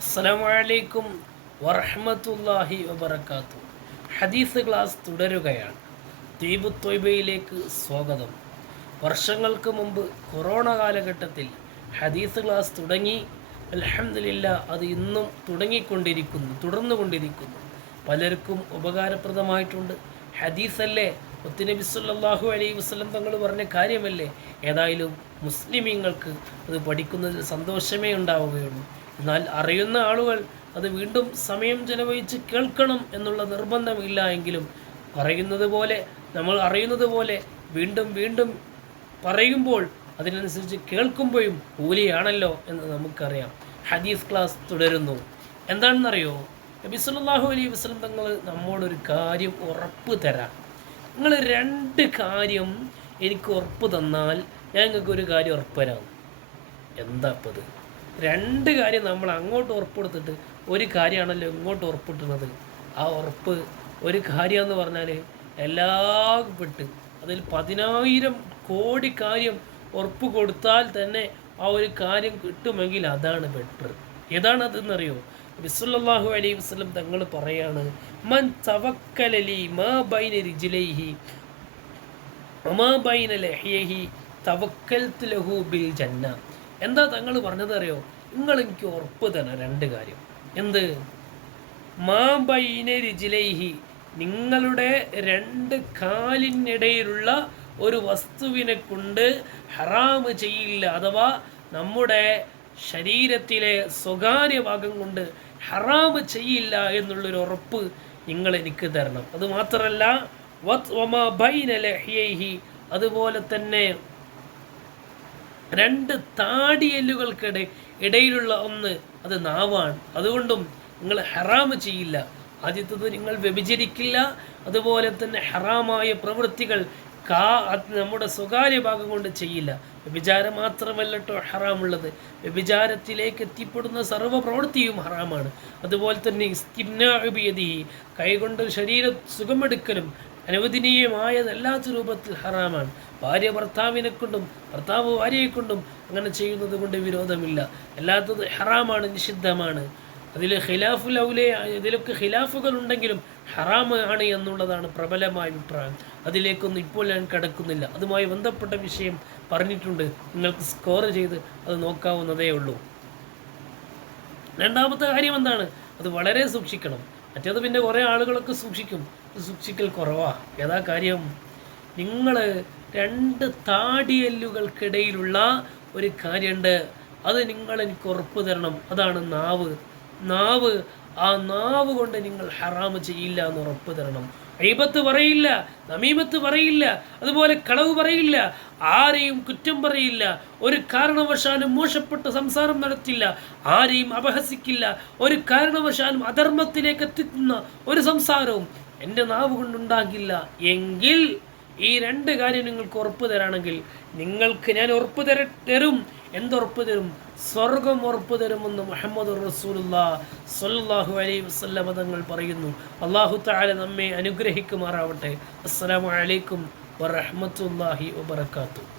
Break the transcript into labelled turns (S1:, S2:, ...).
S1: അസ്സലാമലൈക്കും വറഹമത്തല്ലാഹി വബർക്കാത്തു ഹദീസ് ക്ലാസ് തുടരുകയാണ്. ദ്വീപ് ത്വയ്ബയിലേക്ക് സ്വാഗതം. വർഷങ്ങൾക്ക് മുമ്പ് കൊറോണ കാലഘട്ടത്തിൽ ഹദീസ് ക്ലാസ് തുടങ്ങി. അലഹമില്ല അത് ഇന്നും തുടങ്ങിക്കൊണ്ടിരിക്കുന്നു തുടർന്നുകൊണ്ടിരിക്കുന്നു. പലർക്കും ഉപകാരപ്രദമായിട്ടുണ്ട്. ഹദീസല്ലേ? ഒത്തിനബി സല്ലാഹു അലൈഹി വസ്ലം തങ്ങൾ പറഞ്ഞ കാര്യമല്ലേ? ഏതായാലും മുസ്ലിമീങ്ങൾക്ക് അത് പഠിക്കുന്നതിൽ സന്തോഷമേ ഉണ്ടാവുകയുള്ളൂ. എന്നാൽ അറിയുന്ന ആളുകൾ അത് വീണ്ടും സമയം ചെലവഴിച്ച് കേൾക്കണം എന്നുള്ള നിർബന്ധമില്ല എങ്കിലും പറയുന്നത് പോലെ നമ്മൾ അറിയുന്നത് പോലെ വീണ്ടും വീണ്ടും പറയുമ്പോൾ അതിനനുസരിച്ച് കേൾക്കുമ്പോഴും കൂലിയാണല്ലോ എന്ന് നമുക്കറിയാം. ഹദീസ് ക്ലാസ് തുടരുന്നു. എന്താണെന്നറിയോ? നബി സല്ലല്ലാഹു അലൈഹി വസല്ലം തങ്ങൾ നമ്മോടൊരു കാര്യം ഉറപ്പ് തരാം. നിങ്ങൾ രണ്ട് കാര്യം എനിക്ക് ഉറപ്പ് തന്നാൽ ഞാൻ നിങ്ങൾക്ക് ഒരു കാര്യം ഉറപ്പ് തരാം. എന്താ ഇപ്പം ഇത് രണ്ട് കാര്യം നമ്മൾ അങ്ങോട്ട് ഉറപ്പ് കൊടുത്തിട്ട് ഒരു കാര്യമാണല്ലോ ഇങ്ങോട്ട് ഉറപ്പിട്ടുന്നത്. ആ ഉറപ്പ് ഒരു കാര്യമെന്ന് പറഞ്ഞാൽ എല്ലാം പെട്ട് അതിൽ പതിനായിരം കോടി കാര്യം ഉറപ്പ് കൊടുത്താൽ തന്നെ ആ ഒരു കാര്യം കിട്ടുമെങ്കിൽ അതാണ് ബെറ്റർ. ഏതാണ് അതെന്നറിയോ? ബിസുല്ലാഹു അലൈ വസ്ലം തങ്ങൾ പറയാണ് മൻ തവക്കലലി മാ ബൈന റിജിലൈഹി ഒമാ ബൈന തവക്കൽ ലഹു ബിൽ ജന്ന. എന്താ തങ്ങൾ പറഞ്ഞത് അറിയോ നിങ്ങൾ എനിക്ക് ഉറപ്പ് തരണം രണ്ട് കാര്യം. എന്ത്? മാ ബൈന രിജിലൈഹി. നിങ്ങളുടെ രണ്ട് കാലിനിടയിലുള്ള ഒരു വസ്തുവിനെ കൊണ്ട് ഹറാമ് ചെയ്യില്ല അഥവാ നമ്മുടെ ശരീരത്തിലെ സ്വകാര്യ ഭാഗം കൊണ്ട് ഹറാമ് ചെയ്യില്ല എന്നുള്ളൊരു ഉറപ്പ് നിങ്ങൾ എനിക്ക് തരണം. അത് മാത്രമല്ല അതുപോലെ തന്നെ രണ്ട് താടിയല്ലുകൾക്കിടെ ഇടയിലുള്ള ഒന്ന് അത് നാവാണ്. അതുകൊണ്ടും നിങ്ങൾ ഹറാമ് ചെയ്യില്ല. ആദ്യത്തത് നിങ്ങൾ വ്യഭിചരിക്കില്ല. അതുപോലെ തന്നെ ഹറാമായ പ്രവൃത്തികൾ കാ നമ്മുടെ സ്വകാര്യ ഭാഗം കൊണ്ട് ചെയ്യില്ല. വ്യഭിചാരം മാത്രമല്ല കേട്ടോ ഹറാമുള്ളത്. വ്യഭിചാരത്തിലേക്ക് എത്തിപ്പെടുന്ന സർവ പ്രവൃത്തിയും ഹറാമാണ്. അതുപോലെ തന്നെ കൈകൊണ്ട് ശരീര സുഖമെടുക്കലും അനുവദനീയമായതല്ലാത്ത രൂപത്തിൽ ഹറാമാണ്. ഭാര്യ ഭർത്താവിനെ കൊണ്ടും ഭർത്താവ് ഭാര്യയെ കൊണ്ടും അങ്ങനെ ചെയ്യുന്നത് കൊണ്ട് വിരോധമില്ല. അല്ലാത്തത് ഹറാമാണ് നിഷിദ്ധമാണ്. അതിൽ ഖിലാഫുൽ ഔലേ ഇതിലൊക്കെ ഖിലാഫുകൾ ഉണ്ടെങ്കിലും ഹറാമ് ആണ് എന്നുള്ളതാണ് പ്രബലമായ അഭിപ്രായം. അതിലേക്കൊന്നും ഇപ്പോൾ ഞാൻ കടക്കുന്നില്ല. അതുമായി ബന്ധപ്പെട്ട വിഷയം പറഞ്ഞിട്ടുണ്ട്. നിങ്ങൾക്ക് സ്കോർ ചെയ്ത് അത് നോക്കാവുന്നതേ ഉള്ളൂ. രണ്ടാമത്തെ കാര്യം എന്താണ്? അത് വളരെ സൂക്ഷിക്കണം. മറ്റേത് പിന്നെ കുറേ ആളുകളൊക്കെ സൂക്ഷിക്കും. സൂക്ഷിക്കൽ കുറവാ. ഏതാ കാര്യം നിങ്ങൾ രണ്ട് താടിയല്ലുകൾക്കിടയിലുള്ള ഒരു കാര്യമുണ്ട് അത് നിങ്ങൾ എനിക്ക് ഉറപ്പ് തരണം. അതാണ് നാവ്. നാവ് ആ നാവ് കൊണ്ട് നിങ്ങൾ ഹറാമ് ചെയ്യില്ല എന്ന് ഉറപ്പ് തരണം. ഐബത്ത് പറയില്ല നമീമത്ത് പറയില്ല അതുപോലെ കളവ് പറയില്ല ആരെയും കുറ്റം പറയില്ല ഒരു കാരണവശാലും മോശപ്പെട്ട സംസാരം നടത്തില്ല ആരെയും അപഹസിക്കില്ല ഒരു കാരണവശാലും അധർമ്മത്തിലേക്ക് എത്തിക്കുന്ന ഒരു സംസാരവും എന്റെ നാവ് കൊണ്ടുണ്ടാകില്ല. എങ്കിൽ ഈ രണ്ട് കാര്യം നിങ്ങൾക്ക് ഉറപ്പ് തരാണെങ്കിൽ നിങ്ങൾക്ക് ഞാൻ ഉറപ്പ് തര തരും. എന്തുറപ്പ് തരും? സ്വർഗം ഉറപ്പ് തരുമെന്ന് മുഹമ്മദ് റസൂലുള്ള സല്ലല്ലാഹു അലൈഹി വസല്ലമ തങ്ങൾ പറയുന്നു. അള്ളാഹു താല നമ്മെ അനുഗ്രഹിക്കുമാറാവട്ടെ. അസ്സലാമു അലൈക്കും വറഹ്മത്തുള്ളാഹി വബറകാതുഹു.